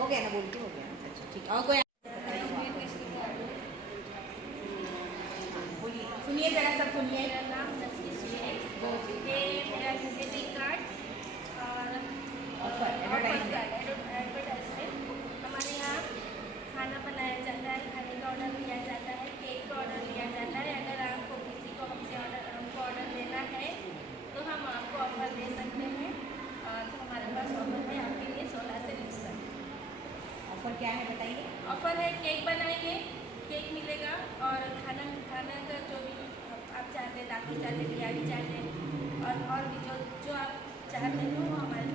हो गया ना, बोल के हो गया। अच्छा ठीक है, और कोई बोलिए, सुनिए जरा, सब सुनिए। मेरा नाम नसीर शेख, ये मेरा विजिटिंग कार्ड और ऑफर एडवर्टाइजमेंट। हमारे यहाँ खाना बनाया जाता है, खाने का ऑर्डर लिया जाता है, केक का ऑर्डर लिया जाता है। अगर आपको किसी को हमको ऑर्डर देना है तो हम आपको ऑफर दे सकते हैं। तो हमारे पास ऑफर है आपके लिए 16 से 20 तक। ऑफर क्या है बताइए। ऑफर है केक बनाइए, केक मिलेगा, और खाना का जो भी आप चाहते हैं, दाखी चाहते, बिरयानी चाहते, और भी जो आप चाहते हो वो हमारे